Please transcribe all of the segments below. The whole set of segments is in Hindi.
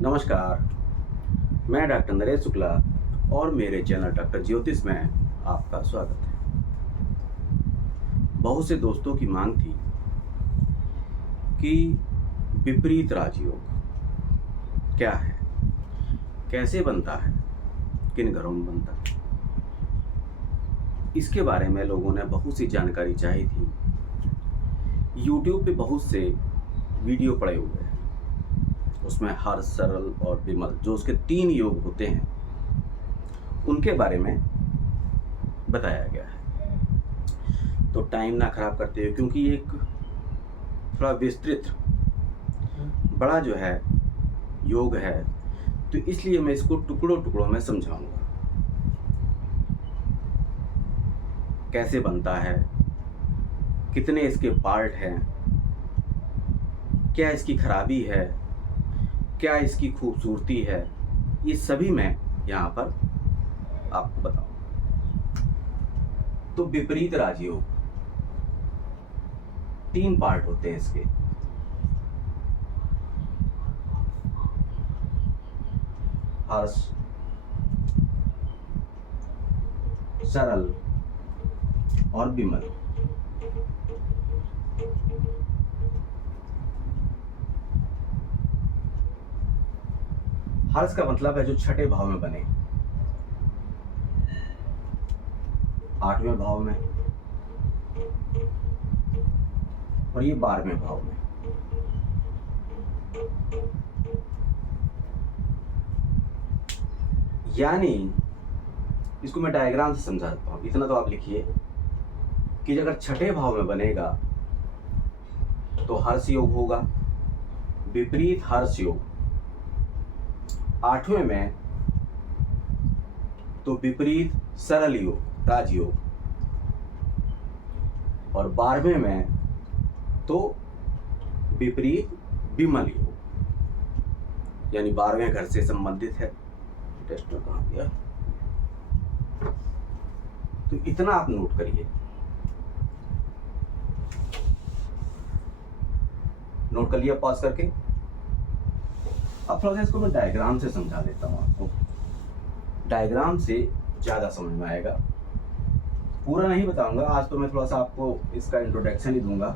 नमस्कार, मैं डॉक्टर नरेश शुक्ला और मेरे चैनल डॉक्टर ज्योतिष में आपका स्वागत है। बहुत से दोस्तों की मांग थी कि विपरीत राजयोग क्या है, कैसे बनता है, किन घरों में बनता है, इसके बारे में लोगों ने बहुत सी जानकारी चाही थी। YouTube पे बहुत से वीडियो पड़े हुए हैं, उसमें हर सरल और विमल जो उसके 3 योग होते हैं उनके बारे में बताया गया है। तो टाइम ना खराब करते हुए, क्योंकि ये एक थोड़ा विस्तृत बड़ा जो है योग है, तो इसलिए मैं इसको टुकड़ों टुकड़ों में समझाऊंगा। कैसे बनता है, कितने इसके पार्ट हैं, क्या इसकी खराबी है, क्या इसकी खूबसूरती है, ये सभी मैं यहाँ पर आपको बताऊं। तो विपरीत राजयोग 3 पार्ट होते हैं इसके। हर्ष, सरल और विमल। हर्ष का मतलब है जो छठे भाव में बने, 8वें भाव में और ये 12वें भाव में। यानी इसको मैं डायग्राम से समझा देता हूं, इतना तो आप लिखिए कि अगर छठे भाव में बनेगा तो हर्ष योग होगा, विपरीत हर्ष योग। 8वें में तो विपरीत सरल योग, राजयोग। और 12वें में तो विपरीत विमल योग, यानी 12वें घर से संबंधित है। टेस्टर कहाँ गया? तो इतना आप नोट करिए, नोट कर लिया पॉज करके। अब थोड़ा सा इसको मैं डायग्राम से समझा देता हूं आपको, डायग्राम से ज्यादा समझ में आएगा। पूरा नहीं बताऊंगा आज, तो मैं थोड़ा सा आपको इसका इंट्रोडक्शन ही दूंगा।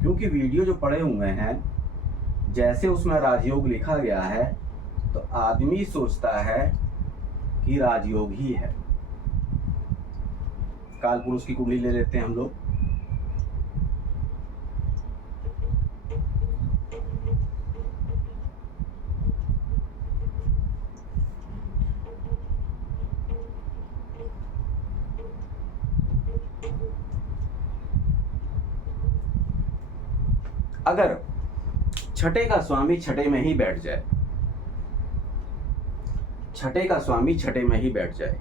क्योंकि वीडियो जो पड़े हुए हैं, जैसे उसमें राजयोग लिखा गया है तो आदमी सोचता है कि राजयोग ही है। काल पुरुष की कुंडली ले लेते हैं हम लोग। अगर छठे का स्वामी छठे में ही बैठ जाए, छठे का स्वामी छठे में ही बैठ जाए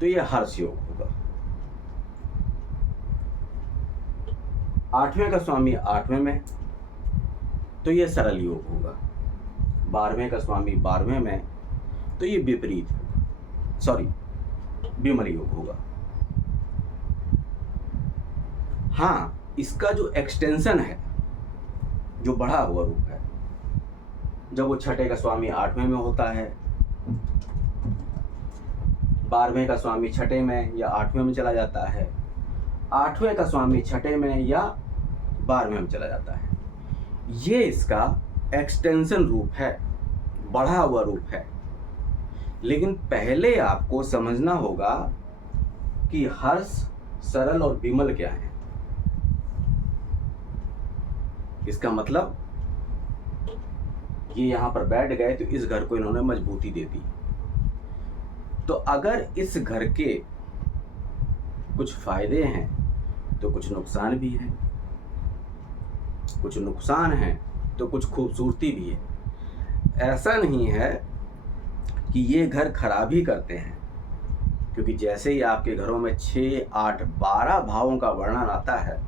तो यह हर्ष योग होगा। 8वें का स्वामी 8वें में तो यह सरल योग होगा। 12वें का स्वामी 12वें में तो यह विपरीत होगा, सॉरी विमल योग होगा। हाँ, इसका जो एक्सटेंशन है, जो बढ़ा हुआ रूप है, जब वो छठे का स्वामी 8वें में होता है, 12वें का स्वामी छठे में या 8वें में चला जाता है, 8वें का स्वामी छठे में या 12वें में चला जाता है, ये इसका एक्सटेंशन रूप है, बढ़ा हुआ रूप है। लेकिन पहले आपको समझना होगा कि हर्ष, सरल और विमल क्या है। इसका मतलब ये यहां पर बैठ गए तो इस घर को इन्होंने मजबूती दे दी। तो अगर इस घर के कुछ फायदे हैं तो कुछ नुकसान भी हैं, कुछ नुकसान हैं तो कुछ खूबसूरती भी है। ऐसा नहीं है कि ये घर खराब ही करते हैं, क्योंकि जैसे ही आपके घरों में 6, 8, 12 भावों का वर्णन आता है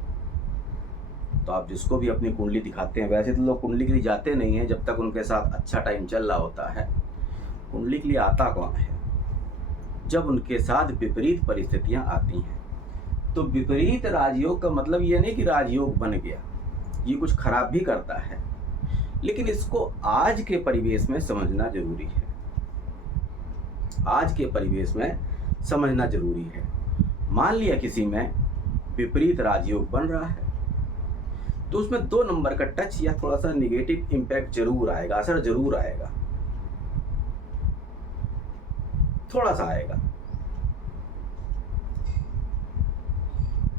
तो आप जिसको भी अपनी कुंडली दिखाते हैं, वैसे तो लोग कुंडली के लिए जाते नहीं हैं जब तक उनके साथ अच्छा टाइम चल रहा होता है। कुंडली के लिए आता कौन है? जब उनके साथ विपरीत परिस्थितियां आती हैं, तो विपरीत राजयोग का मतलब ये नहीं कि राजयोग बन गया, ये कुछ खराब भी करता है, लेकिन इसको आज के परिवेश में समझना जरूरी है। आज के परिवेश में समझना जरूरी है। मान लिया किसी में विपरीत राजयोग बन रहा है, तो उसमें 2 नंबर का टच या थोड़ा सा निगेटिव इम्पैक्ट जरूर आएगा, असर जरूर आएगा, थोड़ा सा आएगा।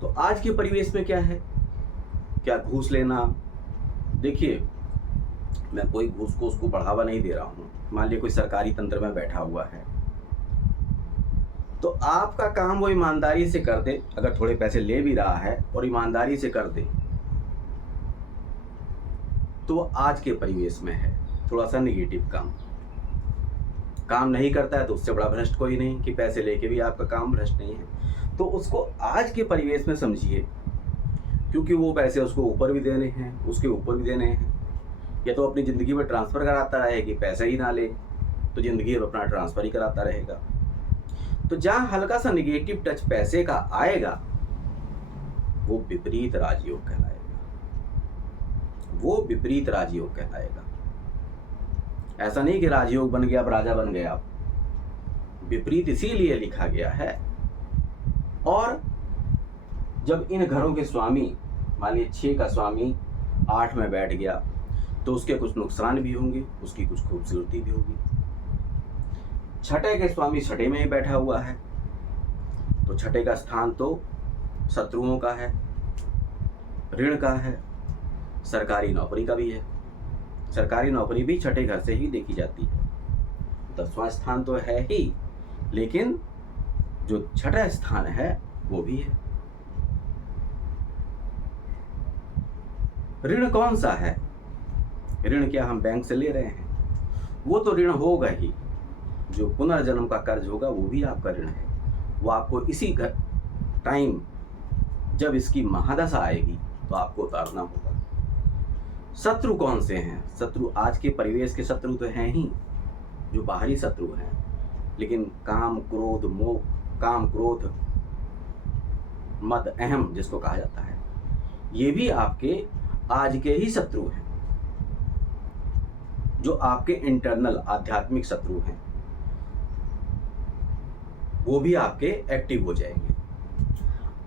तो आज के परिवेश में क्या है, क्या घूस लेना, देखिए मैं कोई घूस को उसको बढ़ावा नहीं दे रहा हूं। मान लिया कोई सरकारी तंत्र में बैठा हुआ है, तो आपका काम वो ईमानदारी से कर दे, अगर थोड़े पैसे ले भी रहा है और ईमानदारी से कर दे, तो आज के परिवेश में है थोड़ा सा निगेटिव काम नहीं करता है तो उससे बड़ा भ्रष्ट कोई नहीं कि पैसे लेके भी आपका काम भ्रष्ट नहीं है। तो उसको आज के परिवेश में समझिए, क्योंकि वो पैसे उसको ऊपर भी देने हैं, उसके ऊपर भी देने हैं, या तो अपनी ज़िंदगी में ट्रांसफ़र कराता रहे कि पैसा ही ना ले, तो ज़िंदगी में अपना ट्रांसफ़र ही कराता रहेगा। तो जहाँ हल्का सा निगेटिव टच पैसे का आएगा, वो विपरीत राजयोग कहलाएगा, वो विपरीत राजयोग कहलाएगा। ऐसा नहीं कि राजयोग बन गया अब राजा बन गया आप, विपरीत इसीलिए लिखा गया है। और जब इन घरों के स्वामी, मान लीजिए 6 का स्वामी 8 में बैठ गया, तो उसके कुछ नुकसान भी होंगे, उसकी कुछ खूबसूरती भी होगी। 6 के स्वामी 6 में ही बैठा हुआ है, तो 6 का स्थान तो शत्रुओं का है, ऋण का है, सरकारी नौकरी का भी है। सरकारी नौकरी भी 6 घर से ही देखी जाती है। 10वां स्थान तो है ही, लेकिन जो 6वां स्थान है वो भी है। ऋण कौन सा है? ऋण क्या हम बैंक से ले रहे हैं? वो तो ऋण होगा ही, जो पुनर्जन्म का कर्ज होगा वो भी आपका ऋण है। वो आपको इसी टाइम जब इसकी महादशा आएगी तो आपको उतारना होगा। शत्रु कौन से हैं? शत्रु आज के परिवेश के शत्रु तो हैं ही, जो बाहरी शत्रु हैं, लेकिन काम क्रोध मोह, काम क्रोध मद अहम जिसको कहा जाता है, ये भी आपके आज के ही शत्रु हैं, जो आपके इंटरनल आध्यात्मिक शत्रु हैं, वो भी आपके एक्टिव हो जाएंगे।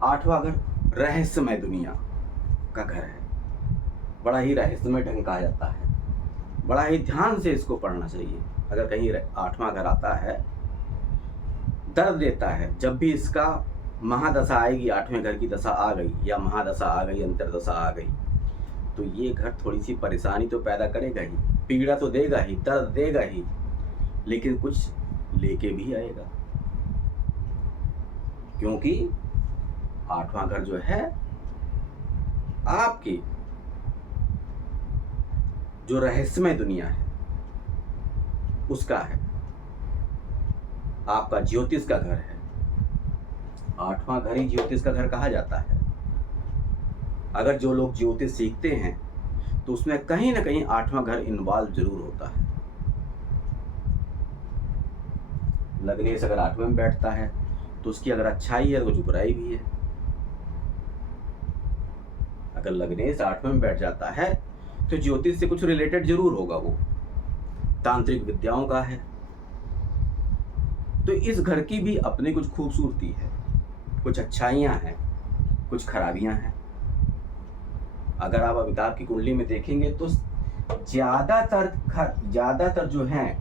8वां घर रहस्यमय दुनिया का घर है, बड़ा ही रहस्यमय ढंग कहा जाता है, बड़ा ही ध्यान से इसको पढ़ना चाहिए। अगर कहीं 8वां घर आता है, दर्द देता है। जब भी इसका महादशा आएगी, 8वें घर की दशा आ गई या महादशा आ गई, अंतरदशा आ गई, तो ये घर थोड़ी सी परेशानी तो पैदा करेगा ही, पीड़ा तो देगा ही, दर्द देगा ही, लेकिन कुछ लेके भी आएगा, क्योंकि 8वां घर जो है आपकी जो रहस्यमय दुनिया है उसका है, आपका ज्योतिष का घर है। 8वां घर ही ज्योतिष का घर कहा जाता है। अगर जो लोग ज्योतिष सीखते हैं तो उसमें कहीं ना कहीं 8वां घर इन्वॉल्व जरूर होता है। लग्नेश अगर 8वें में बैठता है तो उसकी अगर अच्छाई है तो कुछ बुराई भी है। अगर लग्नेश 8वें में बैठ जाता है तो ज्योतिष से कुछ रिलेटेड जरूर होगा, वो तांत्रिक विद्याओं का है। तो इस घर की भी अपनी कुछ खूबसूरती है, कुछ अच्छाइयाँ हैं, कुछ खराबियाँ हैं। अगर आप अमिताभ की कुंडली में देखेंगे तो ज़्यादातर जो हैं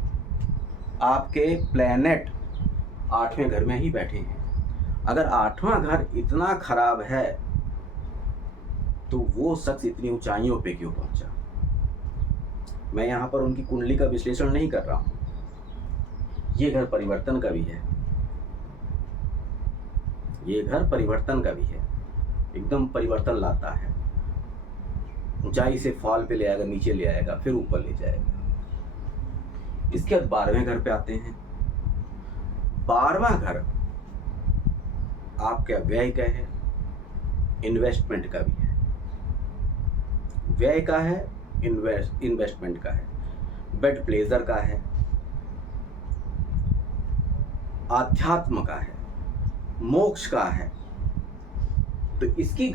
आपके प्लैनेट 8वें घर में ही बैठे हैं। अगर 8वां घर इतना खराब है तो वो शख्स इतनी ऊंचाइयों पे क्यों पहुंचा? मैं यहाँ पर उनकी कुंडली का विश्लेषण नहीं कर रहा हूँ। ये घर परिवर्तन का भी है, ये घर परिवर्तन का भी है, एकदम परिवर्तन लाता है। ऊंचाई से फॉल पे ले आएगा, नीचे ले आएगा, फिर ऊपर ले जाएगा। इसके बाद 12वें घर पे आते हैं। 12वां घर आपका व्यय का है, इन्वेस्टमेंट का भी है। व्यय का है, इन्वेस्टमेंट का है, बेड प्लेजर का है, आध्यात्म का है, मोक्ष का है, तो इसकी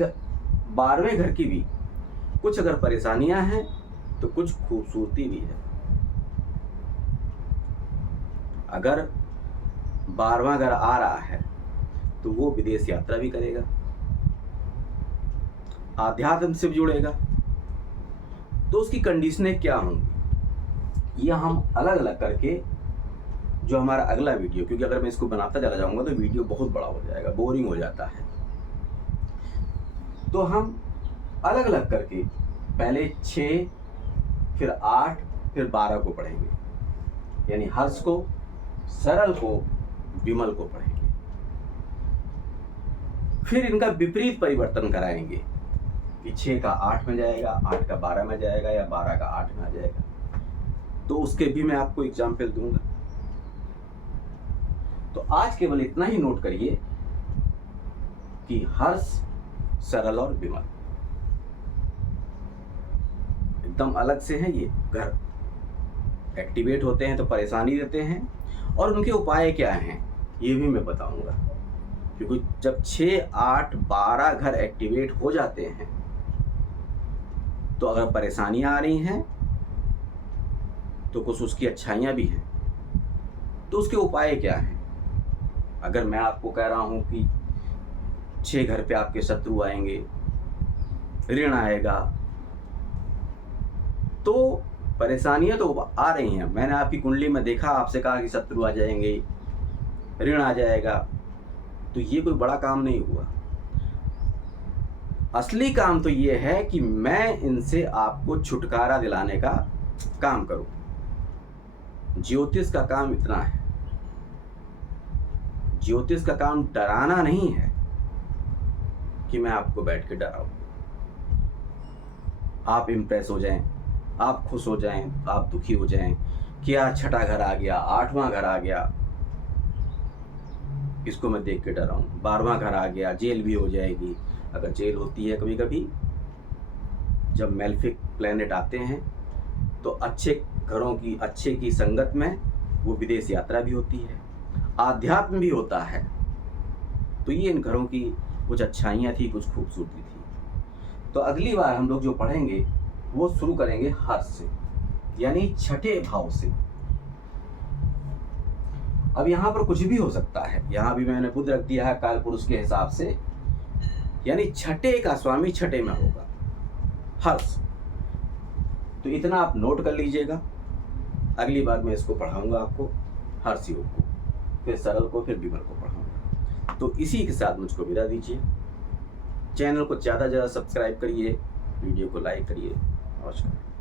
12वें घर की भी कुछ अगर परेशानियां हैं तो कुछ खूबसूरती भी है। अगर 12वां घर आ रहा है तो वो विदेश यात्रा भी करेगा, आध्यात्म से भी जुड़ेगा। तो उसकी कंडीशनें क्या होंगी, ये हम अलग अलग करके जो हमारा अगला वीडियो, क्योंकि अगर मैं इसको बनाता चला जाऊंगा तो वीडियो बहुत बड़ा हो जाएगा, बोरिंग हो जाता है, तो हम अलग अलग करके पहले 6, फिर 8, फिर 12 को पढ़ेंगे। यानी हर्ष को, सरल को, विमल को पढ़ेंगे। फिर इनका विपरीत परिवर्तन कराएंगे कि 6 का 8 में जाएगा, 8 का 12 में जाएगा, या 12 का 8 में आ जाएगा। तो उसके भी मैं आपको एग्जाम्पल दूंगा। तो आज केवल इतना ही नोट करिए कि हर्ष, सरल और विमल एकदम अलग से हैं। ये घर एक्टिवेट होते हैं तो परेशानी देते हैं, और उनके उपाय क्या हैं ये भी मैं बताऊंगा। क्योंकि जब 6, 8, 12 घर एक्टिवेट हो जाते हैं तो अगर परेशानियां आ रही हैं तो कुछ उसकी अच्छाइयां भी हैं। तो उसके उपाय क्या हैं? अगर मैं आपको कह रहा हूं कि 6 घर पे आपके शत्रु आएंगे, ऋण आएगा, तो परेशानियां तो आ रही हैं। मैंने आपकी कुंडली में देखा, आपसे कहा कि शत्रु आ जाएंगे, ऋण आ जाएगा, तो ये कोई बड़ा काम नहीं हुआ। असली काम तो ये है कि मैं इनसे आपको छुटकारा दिलाने का काम करूं। ज्योतिष का काम इतना है। ज्योतिष का काम डराना नहीं है कि मैं आपको बैठ के डराऊं। आप इम्प्रेस हो जाएं, आप खुश हो जाएं, आप दुखी हो जाएं कि यार 6ठा घर आ गया, 8वां घर आ गया, इसको मैं देख के डराऊं, 12वां घर आ गया, जेल भी हो जाएगी। अगर जेल होती है कभी कभी, जब मेलेफिक प्लैनेट आते हैं तो अच्छे घरों की, अच्छे की संगत में वो विदेश यात्रा भी होती है, आध्यात्म भी होता है। तो ये इन घरों की कुछ अच्छाइयाँ थी, कुछ खूबसूरती थी। तो अगली बार हम लोग जो पढ़ेंगे वो शुरू करेंगे हर्ष से, यानी 6ठे भाव से। अब यहाँ पर कुछ भी हो सकता है, यहाँ भी मैंने बुध रख दिया है काल पुरुष के हिसाब से, यानी 6ठे का स्वामी 6ठे में होगा, हर्ष। तो इतना आप नोट कर लीजिएगा। अगली बार मैं इसको पढ़ाऊंगा आपको, हर्ष योग को, फिर सरल को, फिर विमल को पढ़ाऊंगा। तो इसी के साथ मुझको विदा दीजिए। चैनल को ज़्यादा से ज़्यादा सब्सक्राइब करिए, वीडियो को लाइक करिए। नमस्कार।